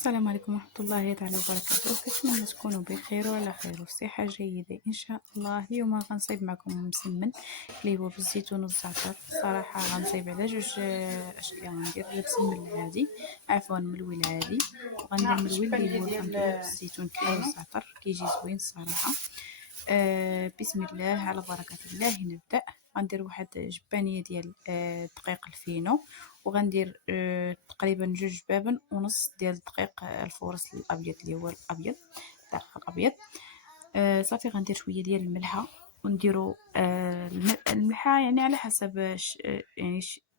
السلام عليكم ورحمة الله تعالى وبركاته. كنتمنى تكونوا بخير وعلى خير وصحة جيدة إن شاء الله. اليوم غنصايب معكم مسمن اللي هو بالزيتون والزعتر. صراحة غنصايب على جوج أشكال. غندير المسمن العادي، عفوا الملوي العادي، وغندير الملوي اللي هو كنديرو بالزيتون كاين والزعتر، كيجي زوين الصراحة. بسم الله على بركة الله نبدأ. غندير واحد جبانية ديال الدقيق الفينو، وغندير تقريبا 2.5 ديال الدقيق الفورس الابيض اللي هو الابيض، الدقيق الابيض. صافي غندير شويه ديال الملحه، ونديرو الملحه يعني على حسب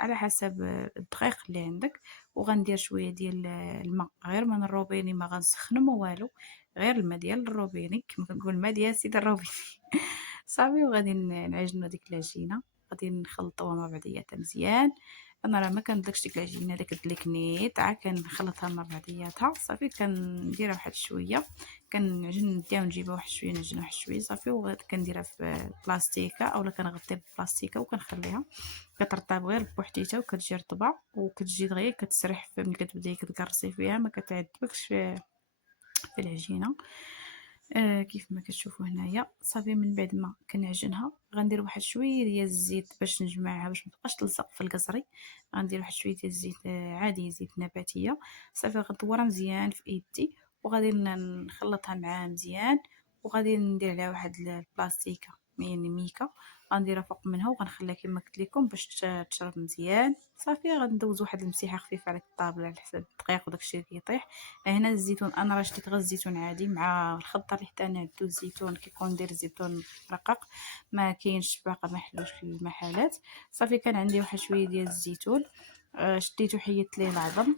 على حسب الدقيق اللي عندك. وغندير شويه ديال الماء، غير من الروبيني، ما غنسخنو ما والو، غير الماء ديال الروبيني كما كنقول، الماء ديال سيد الروبيني. صافي وغادي نعجنو ديك العجينه، غادي نخلطوها مع بعضياتها مزيان. انا راه ما كندلكش ديك العجينه داك الدليكنيت، عا كنخلطها مع بعضياتها. صافي كنديرها واحد شويه، كنعجن نديها ونجيبها واحد شويه، نعجن واحد شويه. صافي وكنديرها في بلاستيكه اولا كنغطيها ببلاستيكه وكنخليها كترطب غير بوحديتها، وكتجي رطبه وكتجي دغيا كتسرح. ملي كتبداي كتكرسي فيها ما كتعذبكش في العجينه. كيف ما كتشوفوا هنايا. صافي من بعد ما كنعجنها غندير واحد شويه ديال الزيت باش نجمعها، باش ما تبقاش تلصق في الكزري. غندير واحد شويه ديال الزيت عادي، زيت نباتيه. صافي غندورها مزيان في ايدي، وغادي نخلطها معاه مزيان، وغادي ندير عليها واحد البلاستيكه يعني ميكا، غنديرها فوق منها وغنخليها كما قلت لكم باش تشرب مزيان. صافي غندوز واحد المسيحه خفيفه على الطابله على حساب الدقيق وداكشي اللي كيطيح. هنا الزيتون انا راه شريت غير الزيتون عادي، مع الخلطه اللي حتى نعدو الزيتون كيكون ندير زيتون رقيق، ما كاينش باقا ما حلوش في المحلات. صافي كان عندي واحد شويه ديال الزيتون، شديتو حيدت ليه العظم،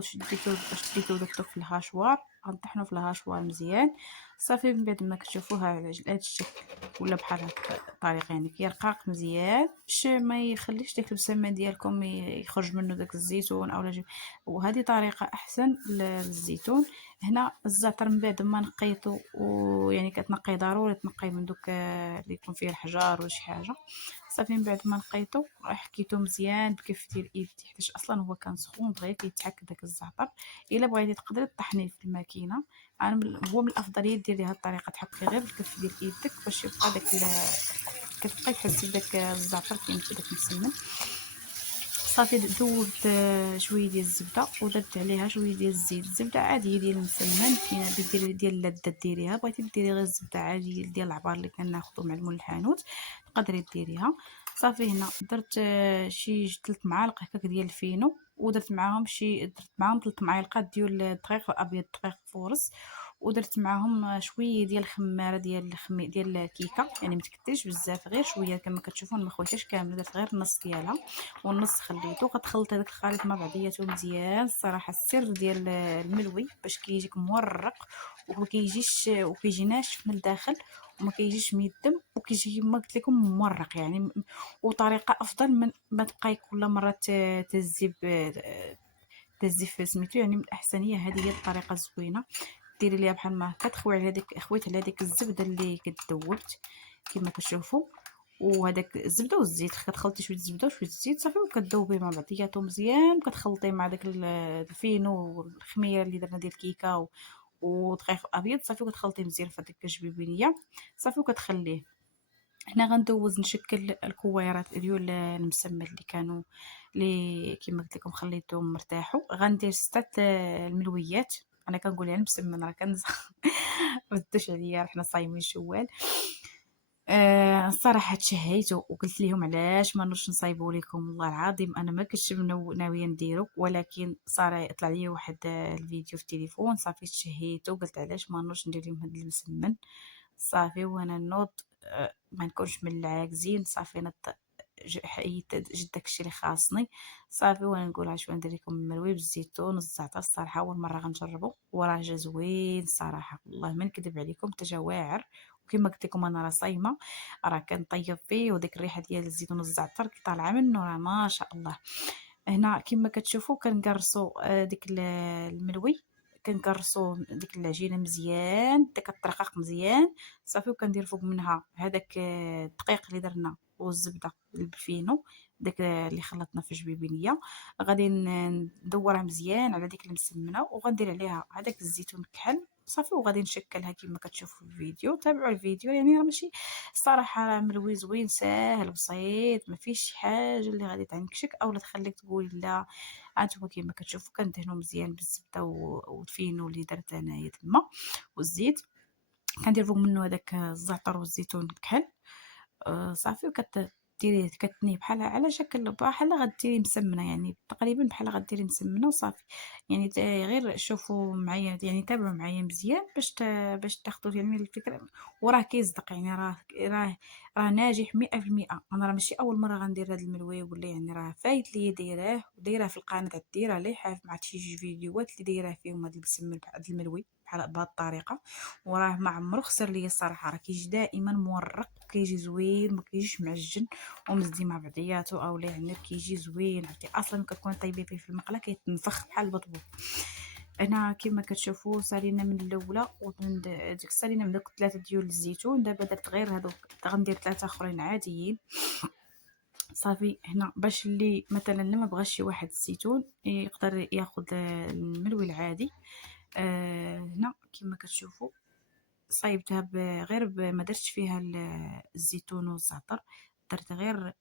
شديتو درتو في الهاشوار، غنطحنو في الهاشوار مزيان. صافي من بعد ما كتشوفوها على هذا الشكل ولا بحال هكا الطريقه، يعني كيرقاق مزيان باش ما يخليش داك البسمه ديالكم يخرج منه داك الزيتون اولا وهذه طريقه احسن للزيتون. هنا الزعتر من بعد ما نقيتو، ويعني كتنقي ضروري تنقي من دوك اللي يكون فيه الحجار ولا شي حاجه. صافي من بعد ما نقيتو حكيتو مزيان بكف ديال ايدي، حيت اصلا هو كان سخون دغيا كيتحك داك الزعتر. الا بغيتي تقدري طحنيه في الماكينه، هو من الافضليه ديري هاد الطريقه، تحكي غير بالكف ديال ايدك باش يبقى داك كتبقاي تحسي بداك الزعتر كيمشي داك المسمن. صافي دوزت شويه ديال الزبده ودرت عليها شويه ديال الزيت. الزبده عاديه ديال المسمن، كاينه ديال اللذه ديريها، بغيتي ديري غير الزبده عاديه ديال العبار اللي كناخذو مع المول الحانوت تقدري ديريها. صافي هنا درت شي 3 معالق هكاك ديال الفينو، ودرت معاهم 3 معالق ديال الدقيق الابيض، دقيق فورس. ودرت معاهم شويه ديال الخماره ديال الكيكه، يعني متكترش بزاف، غير شويه كما كتشوفون، ما خويتهاش كامله، درت غير النص ديالها والنص خليته. كتخلط هذاك الخليط مع بعضياته مزيان. الصراحه السر ديال الملوي باش كيجيك مورق وما كيجيش وكيجي ناشف من الداخل وما كيجيش ميدم وكيجي كما قلت لكم مورق يعني. وطريقه افضل من ما تبقاي كل مره تهزي في سميتو، يعني من الاحسن هذه هي الطريقه الزوينه. ديري ليها بحال ما هكا، تخوي على هذيك خويت على هذيك الزبده اللي كتذوبت كما كتشوفوا، وهذاك الزبده والزيت كتخلطي شويه الزبده وشويه الزيت. صافي وكتذوبي مع بعضياتهم مزيان، وكتخلطي مع داك الفينو والخميره اللي درنا ديال الكيكه ودقيق ابيض. صافي وكتخلطي مزيان في هذيك الجبيبينيه. صافي وكتخليه. هنا غندوز نشكل الكويرات ديال المسمن اللي كانوا اللي كما قلت لكم خليتهم مرتاحوا. غندير 6 الملويات، انا كنقول يعني المسمن راه كنزح ردوش عليا حنا صايمين شوال. الصراحه تشهيت وقلت لهم علاش ما نوش نصايبوا لكم، والله العظيم انا ما كنتش ناويه نديرو، ولكن صار طلع لي واحد الفيديو في التليفون. صافي تشهيت وقلت علاش ما نوش ندير لهم هذا المسمن. صافي وانا نوض ما نكونش من العاكزين. صافي حيت جد داكشي اللي خاصني. صافي وانا نقول عشوي ندير لكم المروي بالزيتون والزعتر. الصراحه اول مره غنجربو وراه جا زوين الصراحه، والله ما نكذب عليكم حتى جا واعر. وكما قلت لكم انا راه صايمه، راه كنطيب فيه وديك الريحه ديال الزيتون والزعتر كي طالعه منه راه ما شاء الله. هنا كما كتشوفوا كنقرصوا ديك الملوي، كنقرصوا ديك العجينة مزيان حتى كترقق مزيان صافي، وكندير فوق منها هذاك الدقيق اللي درنا والزبدة بالفينو، داك اللي خلطنا في الجبيبينية، غادي ندورها مزيان على ديك المسمنة، وغندير عليها هذاك الزيتون مكحل صافي، وغادي نشكلها كما كتشوفوا في الفيديو. تابعوا الفيديو يعني راه ماشي الصراحة، راه ملوي زوين ساهل بسيط، ما فيش شي حاجة اللي غادي تعنكشك اولا تخليك تقولي لا. هانتوما كيما كتشوفوا كندهنوا مزيان بالزبدة والفينو اللي درت انايا تما والزيت، كندير فوق منه هذاك الزعتر والزيتون مكحل. صافي ديريه كتنيه بحال على شكل بحال غديري مسمنة، يعني تقريبا بحال غديري مسمنة وصافي. يعني غير شوفوا معايا، يعني تابعوا معايا مزيان باش تاخدوا يعني الفكرة. وراه كيصدق يعني راه ناجح 100%. انا راه ماشي اول مرة غندير هذا الملوي، ولا يعني راه فايت ليا دايراه ودايره في القناة عندي، راه لي حاف مع شي جوج فيديوهات اللي دايره فيهم هذا المسمن بهذا الملوي بحال بهذه الطريقة، وراه ما عمرو خسر ليا الصراحة. راه كيجي دائما مورق، كيجي زوين، ما كيجيش معجن ومزدي مع بعضياتو اولا، يعني كيجي زوين. عرفتي اصلا كتكون طيبيه فيه في المقله كيتنفخ بحال البطبوط. هنا كما كتشوفوا سالينا من الاولى، ومن ديك سالينا من دوك 3 ديال الزيتون. دابا درت غير هذوك، غندير 3 اخرين عاديين صافي. هنا باش اللي مثلا لما بغاش شي واحد الزيتون يقدر ياخذ الملوي العادي. هنا كما كتشوفوا صايبتها ما درتش فيها الزيتون والزعتر، درت غير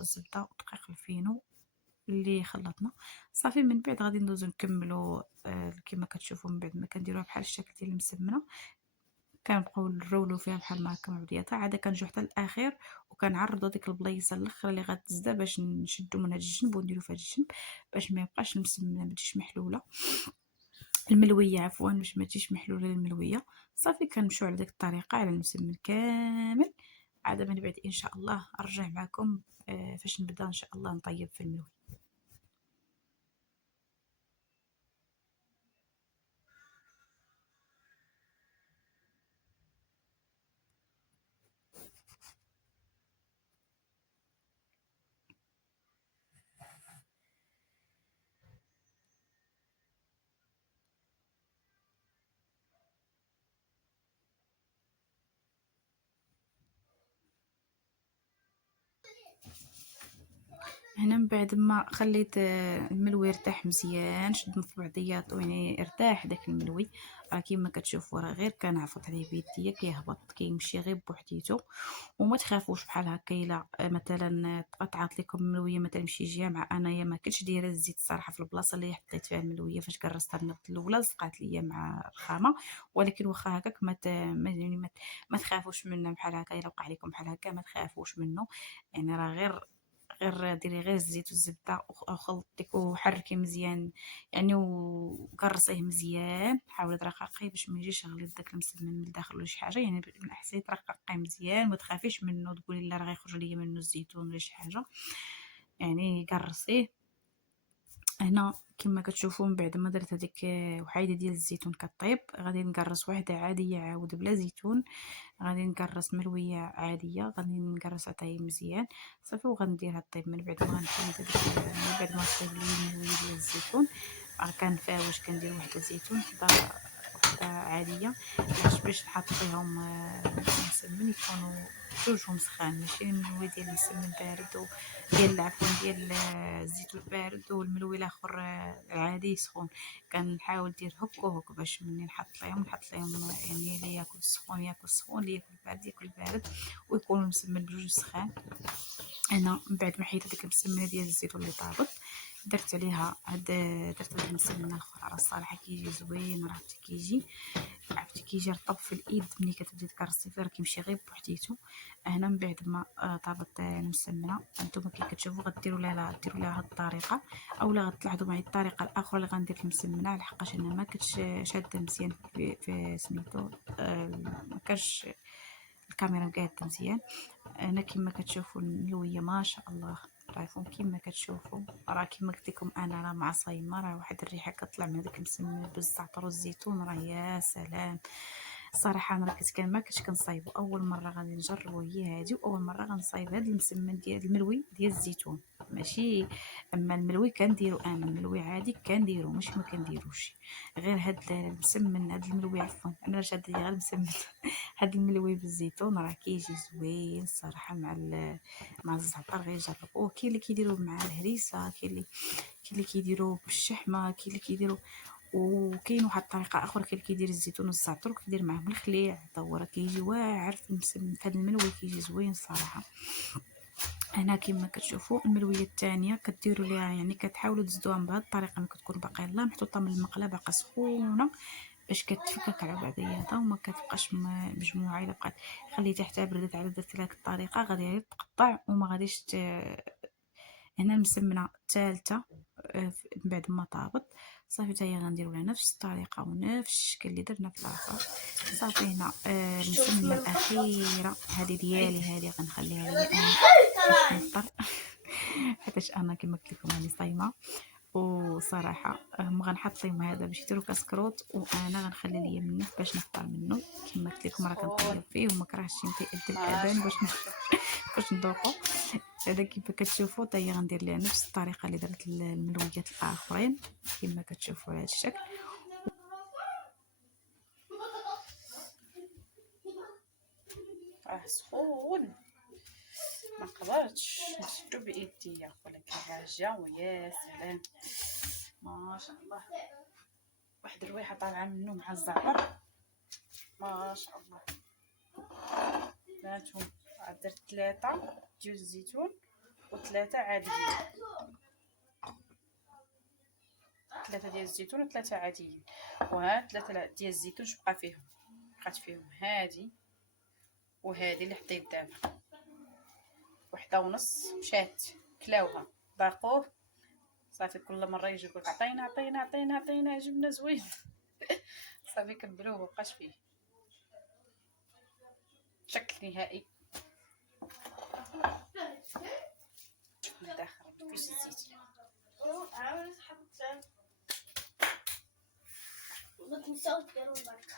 الزبده ودقيق الفينو اللي خلطنا صافي. من بعد غادي ندوزو نكملو كما كتشوفوا. من بعد ما كنديروها بحال الشكل ديال المسمنه، كنبقاو نرولو فيها بحال ما هكا مع بعضياتها، عاد كنجيو حتى الاخير وكنعرضوا ديك البليصه الاخرى اللي غتزدا باش نشدو من هاد الجنب ونديرو في هاد الجنب، باش ما يبقاش المسمنه ما تجيش محلوله، الملويه عفوا، باش ما تجيش محلوله الملويه. صافي كنمشيو على ديك الطريقه على المسمن كامل. عاد من بعد ان شاء الله ارجع معكم فاش نبدا ان شاء الله نطيب في الملوي. هنا من بعد ما خليت الملوي يرتاح مزيان، شدنا في بعضياتو يعني ارتاح داك الملوي، راه كيما كتشوفوا راه غير كنعفط عليه بيديا كيهبط كيمشي غير بوحديتو. وما تخافوش بحال هكا الا مثلا تقطعات لكم الملويه مثلا شي جهه، مع انايا ما كنتش دايره الزيت الصراحه في البلاصه اللي حطيت فيها الملويه، فاش كرستها النقطه الاولى لصقات ليا مع الخامه. ولكن واخا هكاك يعني ما تخافوش منه بحال هكا. الا وقع لكم بحال هكا ما تخافوش منه، يعني راه غير ديري غير الزيت والزبده وخلطيه وحركي مزيان يعني، وقرصيه مزيان، حاولي ترققيه باش ما يجيش غليظ داك المسمن من الداخل ولا شي حاجه، يعني من الاحسن ترققيه مزيان، ما تخافيش منه تقولي لا راه غيخرج ليا منه الزيتون ولا شي حاجه، يعني قرصيه. هنا كما كتشوفوا من بعد ما درت هذيك وحيده ديال الزيتون كطيب، غادي نقرص واحده عاديه عاود بلا زيتون، غادي نقرص ملويه عاديه، غادي نقرص عطاي مزيان صافي، وغنديرها طيب. من بعد ما غنحيد من بعد ما طيب لي الملويه ديال الزيتون، كنفاوش كندير واحده زيتون وحده عاديه، باش نحط فيهم المسمن يكونوا جوجهم سخان، ماشي الملوي ديال المسمن بارد ديال عفوا ديال الزيتون بارد والملوي الاخر عادي سخون. كنحاول ندير هك وهك باش ملي نحط لهم يعني اللي ياكل السخون ياكل السخون، اللي ياكل البارد ياكل البارد، ويكون المسمن بجوج سخان. انا من بعد ما حيت ديك المسمنه ديال الزيتون اللي طابت، درت عليها درت هاد المسمنه الاخرى، راه الصراحه كيجي زوين، راه عرفتي كيجي رطب في الايد ملي كتبدي تكرسي فيه، راه كيمشي غير بوحديتو. هنا من بعد ما طابت المسمنه، انتما كي كتشوفوا ديروا لها هاد الطريقه، اولا غتلاحظوا معايا الطريقه الاخرى اللي غندير في المسمنه، لحقاش انا ما كنتش شاده مزيان في سميتو ما كانش الكاميرا مقاده مزيان. انا كما كتشوفوا الملويه ما شاء الله، راكم كما كتشوفوا، راه كما قلت لكم انا راه مع صايمه، راه واحد الريحه كطلع من هذاك المسمن بالزعتر والزيتون، راه يا سلام صراحه انا ما كنتش كنصايبو، اول مره غادي نجربو هي هادي، واول مره غنصايب هاد المسمن ديال الملوي ديال الزيتون ماشي. اما الملوي كنديرو انا، الملوي عادي كنديرو ماشي ما كنديروش، غير هاد المسمن، هاد الملوي عفوا انا شاد لي غير المسمن هاد الملوي بالزيتون راه كيجي زوين الصراحه مع الزعتر، غير جربوه. كاين اللي كيديروه مع الهريسه، كاين اللي كيديروه بالشحمه، كاين اللي كيديروه، وكاين واحد الطريقه اخرى كاين اللي كيدير الزيتون والزعتر وكيدير معاهم الخليع، حتى هو راه كيجي واعر في المسمن. هذا الملوي كيجي زوين الصراحه. هنا كما كتشوفوا الملويه الثانيه كديروا ليها يعني كتحاولوا تزدوها بهذه الطريقه، ما كتكون باقيه لا محطوطه من المقله باقا سخونه باش كتفكك على بعضياتها وما كتبقاش مجموعه. الا بقات خليتها حتى بردت على درت لك الطريقه غادي تقطع وما غاديش هنا المسمنه الثالثه من بعد ما طابت صافي حتى هي غنديروا لها نفس الطريقه ونفس الشكل اللي درنا في الاخر. صافي هنا المسمنه الاخيره هذه ديالي، هذه غنخليها لي انا باش نفطر حيتاش انا كما قلت لكم راني صايمه. وصراحه هم غنحط لهم هذا باش يديروا كاسكروط، وانا غنخلي ليا منه باش نفطر منه. كما قلت لكم راه كنطيب فيه وما كرهتش يمكن يأذن الاذان باش نذوقوا. هذا كيف كتشوفوا حتى هي غندير ليها نفس الطريقه اللي درت الملويات الاخرين كما كتشوفوا على هذا الشكل. سخون ما قدرتش نشدو بايديا، ولكن راه جا ويا سلام ما شاء الله. واحد الريحه طالعه منه مع الزعتر ما شاء الله. هانتوما درت 3 ديال الزيتون و3 عاديين، 3 ديال الزيتون و3 عاديين. وها 3 ديال الزيتون بقى فيهم، بقات فيهم هادي وهادي اللي حطيت دابا، 1.5 مشات كلاوها باقوه. صافي كل مره يجي يقول عطينا عطينا عطينا عطينا جبنا زوين صافي كبروه مبقاش فيه شكل نهائي. من الداخل فيش الزيت ما تنساوش ديروا لايك.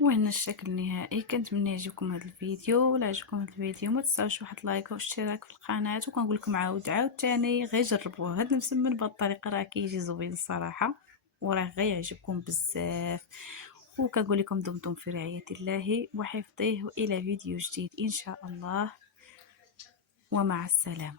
وهنا الشكل النهائي. كنتمنى يعجبكم هذا الفيديو، ولا عجبكم هذا الفيديو ما تنساوش واحد لايك واشتراك في القناه. وكنقول لكم عاود تاني غير جربوه هذا المسمن بهذه الطريقه راه كيجي زوين الصراحه وراه غير يعجبكم بزاف. وكنقول لكم دمتم في رعايه الله وحفظه، والى فيديو جديد ان شاء الله، ومع السلامه.